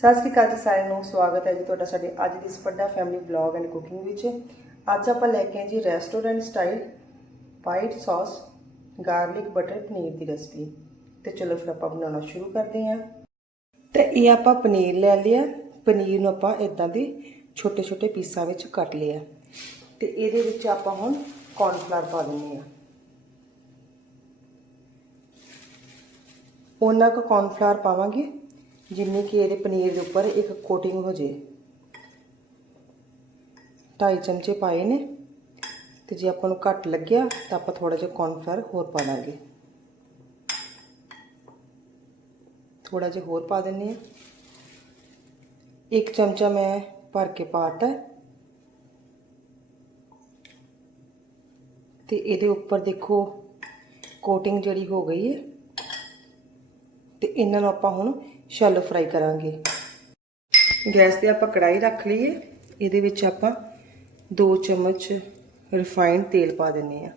ਸਤਿ ਸ਼੍ਰੀ ਅਕਾਲ ਜੀ ਸਾਰਿਆਂ ਨੂੰ, ਸਵਾਗਤ ਹੈ ਜੀ ਤੁਹਾਡਾ ਸਾਡੇ ਅੱਜ ਦੀ ਇਸ ਵੱਡਾ ਫੈਮਿਲੀ ਵਲੌਗ ਐਂਡ ਕੁਕਿੰਗ ਵਿੱਚ। ਅੱਜ ਆਪਾਂ ਲੈ ਕੇ ਆਏ ਜੀ restaurant style white sauce garlic butter paneer ਦੀ ਰੈਸਪੀ ਤੇ ਚਲੋ ਫਿਰ ਆਪਾਂ ਬਣਾਉਣਾ ਸ਼ੁਰੂ ਕਰਦੇ ਹਾਂ। ਤੇ ਇਹ ਆਪਾਂ ਪਨੀਰ ਲੈ ਲਿਆ। ਪਨੀਰ ਨੂੰ ਆਪਾਂ ਇਦਾਂ ਦੇ ਛੋਟੇ ਛੋਟੇ ਪੀਸਾਂ ਵਿੱਚ ਕੱਟ ਲਿਆ। ਤੇ ਇਹਦੇ ਵਿੱਚ ਆਪਾਂ ਹੁਣ ਕੌਰਨਫਲਾਵਰ ਪਾ ਦਿੰਦੇ ਹਾਂ। ਉਹਨਾਂ ਕੁ ਕੌਰਨਫਲਾਵਰ ਪਾਵਾਂਗੇ। ਜਿੰਨੀ ਕਿ ਇਹਦੇ ਪਨੀਰ ਦੇ ਉੱਪਰ ਇੱਕ ਕੋਟਿੰਗ ਹੋ ਜੇ। ਢਾਈ ਚਮਚੇ ਪਾਏ ਨੇ। ਤੇ ਜੇ ਆਪਾਂ ਨੂੰ ਘੱਟ ਲੱਗਿਆ, ਤਾਂ ਆਪਾਂ ਥੋੜਾ ਜਿਹਾ ਕੌਰਨਫਲਾਵਰ ਹੋਰ ਪਾ ਦਾਂਗੇ। ਥੋੜਾ ਜਿਹਾ ਹੋਰ ਪਾ ਦਿੰਨੀ ਆ ਇੱਕ ਚਮਚਾ ਮੈਂ ਭਰ ਕੇ ਪਾਤਾ। ਤੇ ਇਹਦੇ ਉੱਪਰ ਦੇਖੋ ਕੋਟਿੰਗ ਜਿਹੜੀ ਹੋ ਗਈ ਹੈ। ਤੇ ਇਹਨਾਂ ਨੂੰ ਆਪਾਂ ਹੁਣ ਸ਼ੈਲੋ ਫਰਾਈ ਕਰਾਂਗੇ। ਗੈਸ ਤੇ ਆਪਾਂ ਕੜਾਈ ਰੱਖ ਲਈਏ। ਇਹਦੇ ਵਿੱਚ ਆਪਾਂ 2 ਚਮਚ ਰਿਫਾਈਨਡ ਤੇਲ ਪਾ ਦਿੰਨੇ ਆ।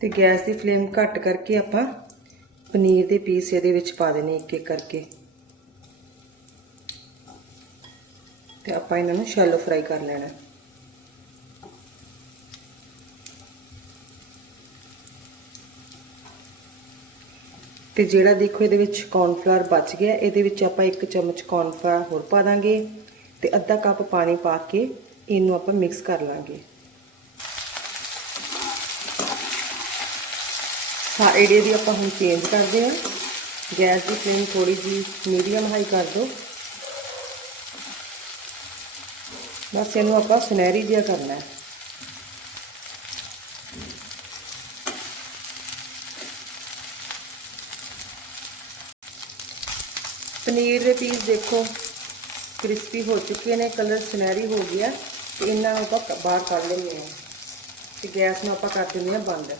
ਤੇ ਗੈਸ ਦੀ ਫਲੇਮ ਘੱਟ ਕਰਕੇ ਆਪਾਂ ਪਨੀਰ ਦੇ ਪੀਸ ਇਹਦੇ ਵਿੱਚ ਪਾ ਦੇਣੇ ਇੱਕ ਇੱਕ ਕਰਕੇ। ਤੇ ਆਪਾਂ ਇਹਨਾਂ ਨੂੰ ਸ਼ੈਲੋ ਫਰਾਈ ਕਰ ਲੈਣਾ। ਤੇ ਜਿਹੜਾ ਦੇਖੋ ਇਹਦੇ ਵਿੱਚ ਕੌਰਨਫਲਾਵਰ ਬਚ ਗਿਆ, ਇਹਦੇ ਵਿੱਚ ਆਪਾਂ ਇੱਕ ਚਮਚ ਕੌਰਨਫਲਾਵਰ ਹੋਰ ਪਾ ਦਾਂਗੇ ਤੇ ਅੱਧਾ ਕੱਪ ਪਾਣੀ ਪਾ ਕੇ ਇਹਨੂੰ ਆਪਾਂ ਮਿਕਸ ਕਰ ਲਾਂਗੇ। ਹਾਂ ਇਹਦੀ ਆਪਾਂ ਹੁਣ ਚੇਂਜ ਕਰਦੇ ਹਾਂ। ਗੈਸ ਦੀ ਫਲੇਮ ਥੋੜੀ ਜੀ ਮੀਡੀਅਮ ਹਾਈ ਕਰ ਦਿਓ। ਬਸ ਇਹਨੂੰ ਆਪਾਂ ਸੁਨਹਿਰੀ ਜਿਹਾ ਕਰਨਾ ਹੈ। ਪਨੀਰ ਦੇ ਪੀਸ ਦੇਖੋ। ਕ੍ਰਿਸਪੀ ਹੋ ਚੁੱਕੇ ਨੇ ਕਲਰ ਸੁਨਹਿਰੀ ਹੋ ਗਿਆ। ਤੇ ਇਹਨਾਂ ਨੂੰ ਆਪਾਂ ਬਾਹਰ ਕੱਢ ਲੈਂਦੇ ਹਾਂ। ਤੇ ਗੈਸ ਨੂੰ ਆਪਾਂ ਕਰ ਦਿੰਦੇ ਹਾਂ ਬੰਦ।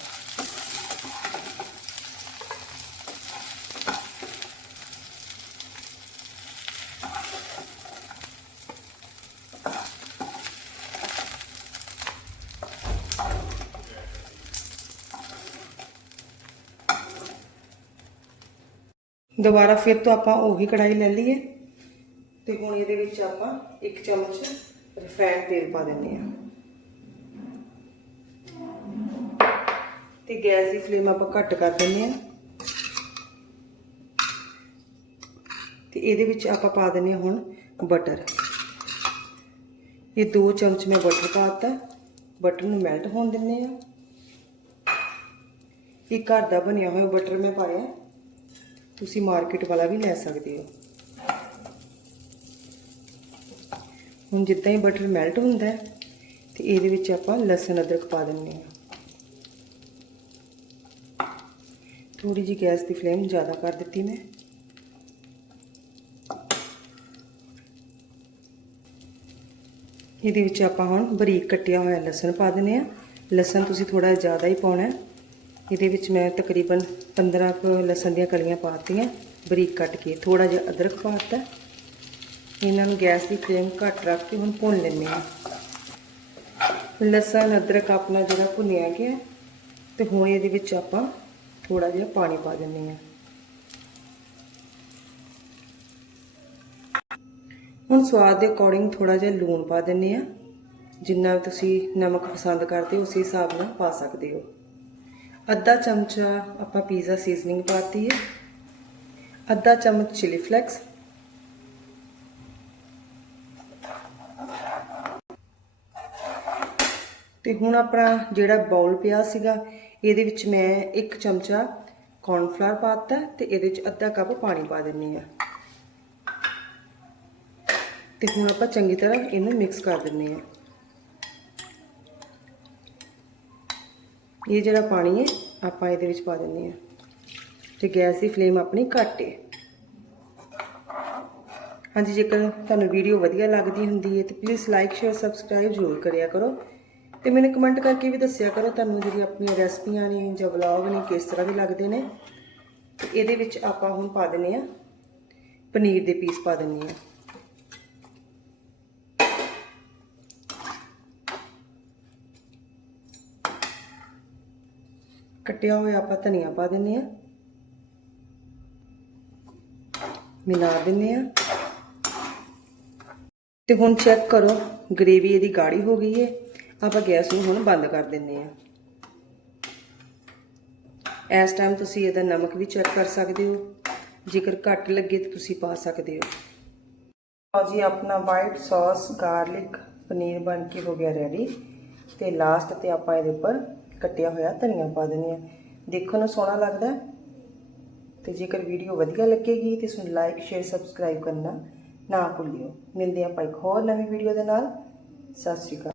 ਦੁਬਾਰਾ ਫਿਰ ਤੋਂ ਆਪਾਂ ਉਹੀ ਕੜਾਈ ਲੈ ਲਈਏ। ਤੇ ਹੁਣ ਇਹਦੇ ਵਿੱਚ ਆਪਾਂ ਇੱਕ ਚਮਚ ਰਿਫਾਈਨਡ ਤੇਲ ਪਾ ਦਿੰਨੇ ਆ ਤੇ ਗੈਸ ਦੀ ਫਲੇਮ ਆਪਾਂ ਘੱਟ ਕਰ ਦਿੰਨੇ ਆ ਤੇ ਇਹਦੇ ਵਿੱਚ ਆਪਾਂ ਪਾ ਦਿੰਨੇ ਹੁਣ ਬਟਰ ਇਹ ਦੋ ਚਮਚ ਮੈਂ ਬਟਰ ਪਾਤਾ ਬਟਰ ਨੂੰ ਮੈਲਟ ਹੋਣ ਦਿੰਨੇ ਆ ਇਹ ਘਰ ਦਾ ਬਣਿਆ ਹੋਇਆ ਬਟਰ ਮੈਂ ਪਾਇਆ। ਤੁਸੀਂ ਮਾਰਕੀਟ ਵਾਲਾ ਵੀ ਲੈ ਸਕਦੇ ਹੋ। ਹੁਣ ਜਿੱਦਾਂ ਹੀ ਬਟਰ ਮੈਲਟ ਹੁੰਦਾ ਹੈ, ਤੇ ਇਹਦੇ ਵਿੱਚ ਆਪਾਂ ਲਸਣ ਅਦਰਕ ਪਾ ਦਿੰਨੇ ਆ ਥੋੜੀ ਜੀ ਗੈਸ ਦੀ ਫਲੇਮ ਜ਼ਿਆਦਾ ਕਰ ਦਿੱਤੀ ਮੈਂ। ਇਹਦੇ ਵਿੱਚ ਆਪਾਂ ਹੁਣ ਬਰੀਕ ਕੱਟਿਆ ਹੋਇਆ ਲਸਣ ਪਾ ਦਿੰਨੇ ਆ ਲਸਣ ਤੁਸੀਂ ਥੋੜਾ ਜ਼ਿਆਦਾ ਹੀ ਪਾਉਣਾ ਹੈ। ਇਹਦੇ ਵਿੱਚ ਮੈਂ ਤਕਰੀਬਨ 15 ਕੁ ਲਸਣ ਦੀਆਂ ਕਲੀਆਂ ਪਾਤੀਆਂ ਬਰੀਕ ਕੱਟ ਕੇ ਥੋੜਾ ਜਿਹਾ ਅਦਰਕ ਪਾਤਾ ਇਹਨਾਂ ਨੂੰ ਗੈਸ ਦੀ ਫਲੇਮ ਘੱਟ ਰੱਖ ਕੇ ਹੁਣ ਭੁੰਨ ਲੈਂਦੇ ਹਾਂ। ਲਸਣ, ਅਦਰਕ ਆਪਣਾ ਜਿਹੜਾ ਭੁੰਨਿਆ ਗਿਆ ਤੇ ਹੁਣ ਇਹਦੇ ਵਿੱਚ ਆਪਾਂ ਥੋੜਾ ਜਿਹਾ ਪਾਣੀ ਪਾ ਦਿੰਨੇ ਆ ਹੁਣ ਸਵਾਦ ਦੇ ਅਕੋਰਡਿੰਗ ਥੋੜਾ ਜਿਹਾ ਲੂਣ ਪਾ ਦਿੰਨੇ ਆ ਜਿੰਨਾ ਤੁਸੀਂ ਨਮਕ ਪਸੰਦ ਕਰਦੇ ਹੋ, ਉਸੇ ਹਿਸਾਬ ਨਾਲ ਪਾ ਸਕਦੇ ਹੋ। ਅੱਧਾ ਚਮਚਾ ਆਪਾਂ ਪੀਜ਼ਾ ਸੀਜ਼ਨਿੰਗ ਪਾਤੀ ਹੈ। ਅੱਧਾ ਚਮਚ ਚਿਲੀ ਫਲੈਕਸ ਤੇ ਹੁਣ ਆਪਣਾ ਜਿਹੜਾ ਬਾਉਲ ਪਿਆ ਸੀਗਾ, ਇਹਦੇ ਵਿੱਚ ਮੈਂ ਇੱਕ ਚਮਚਾ ਕੌਰਨਫਲਾਵਰ ਪਾਤਾ ਤੇ ਇਹਦੇ ਵਿੱਚ ਅੱਧਾ ਕੱਪ ਪਾਣੀ ਪਾ ਦਿੰਨੀ ਆ। ਤੇ ਹੁਣ ਆਪਾਂ ਚੰਗੀ ਤਰ੍ਹਾਂ ਇਹਨੂੰ ਮਿਕਸ ਕਰ ਦਿੰਨੀ ਆ। ਇਹ ਜਿਹੜਾ ਪਾਣੀ ਹੈ, ਆਪਾਂ ਇਹਦੇ ਵਿੱਚ ਪਾ ਦਿੰਦੇ ਆ ਤੇ ਗੈਸ ਦੀ ਫਲੇਮ ਆਪਣੀ ਘੱਟ ਹੈ। ਹਾਂਜੀ, ਜੇਕਰ ਤੁਹਾਨੂੰ ਵੀਡੀਓ ਵਧੀਆ ਲੱਗਦੀ ਹੁੰਦੀ ਹੈ, ਤੇ ਪਲੀਜ਼ ਲਾਈਕ ਸ਼ੇਅਰ ਸਬਸਕ੍ਰਾਈਬ ਜ਼ਰੂਰ ਕਰਿਆ ਕਰੋ। ਤੇ ਮੈਨੂੰ ਕਮੈਂਟ ਕਰਕੇ ਵੀ ਦੱਸਿਆ ਕਰੋ ਤੁਹਾਨੂੰ ਜਿਹੜੀ ਆਪਣੀਆਂ ਰੈਸਪੀਆਂ ਨੇ ਜਾਂ ਵਲੌਗ ਨੇ ਕਿਸ ਤਰ੍ਹਾਂ ਦੇ ਲੱਗਦੇ ਨੇ। ਤੇ ਇਹਦੇ ਵਿੱਚ ਆਪਾਂ ਹੁਣ ਪਾ ਦਿੰਨੇ ਆ ਪਨੀਰ ਦੇ ਪੀਸ ਪਾ ਦਿੰਨੇ ਆ ਕੱਟਿਆ ਹੋਇਆ ਆਪਾਂ ਧਨੀਆ ਪਾ ਦਿੰਨੇ ਆ ਮਿਲਾ ਦਿੰਨੇ ਆ ਤੇ ਹੁਣ ਚੈੱਕ ਕਰੋ ਗ੍ਰੇਵੀ ਇਹਦੀ ਗਾੜੀ ਹੋ ਗਈ ਹੈ। ਆਪਾਂ ਗੈਸ ਨੂੰ ਹੁਣ ਬੰਦ ਕਰ ਦਿੰਨੇ ਆ ਇਸ ਟਾਈਮ ਤੁਸੀਂ ਇਹਦਾ ਨਮਕ ਵੀ ਚੈੱਕ ਕਰ ਸਕਦੇ ਹੋ। ਜੇਕਰ ਘੱਟ ਲੱਗੇ ਤਾਂ ਤੁਸੀਂ ਪਾ ਸਕਦੇ ਹੋ। ਲਓ ਜੀ, ਆਪਣਾ ਵਾਈਟ ਸੌਸ ਗਾਰਲਿਕ ਪਨੀਰ ਬਣ ਕੇ ਹੋ ਗਿਆ ਰੈਡੀ ਤੇ ਲਾਸਟ ਤੇ ਆਪਾਂ ਇਹਦੇ ਉੱਪਰ ਕੱਟਿਆ ਹੋਇਆ, ਧਨੀਆ ਪਾ ਦਿੰਦੇ ਆ ਦੇਖਣ ਨੂੰ ਸੋਹਣਾ ਲੱਗਦਾ ਹੈ। ਤੇ ਜੇਕਰ ਵੀਡੀਓ ਵਧੀਆ ਲੱਗੇਗੀ ਤੇ ਇਸ ਨੂੰ ਲਾਈਕ ਸ਼ੇਅਰ ਸਬਸਕ੍ਰਾਈਬ ਕਰਨਾ ਨਾ ਭੁੱਲਿਓ। ਮਿਲਦੇ ਆਪਾਂ ਇੱਕ ਹੋਰ ਨਵੀਂ ਵੀਡੀਓ ਦੇ ਨਾਲ। ਸਤਿ ਸ਼੍ਰੀ ਅਕਾਲ।